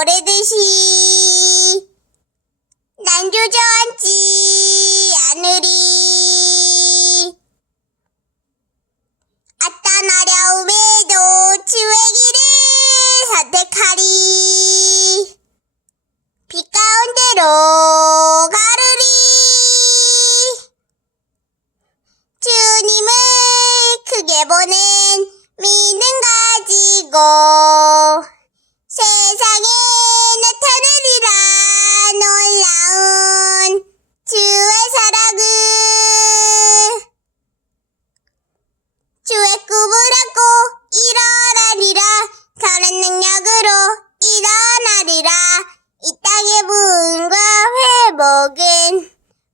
오래듯이 난 조져앉지 않으리. 아따 나려움에도 지외기를 선택하리. 빛 가운데로 가르리. 주님을 크게 보내.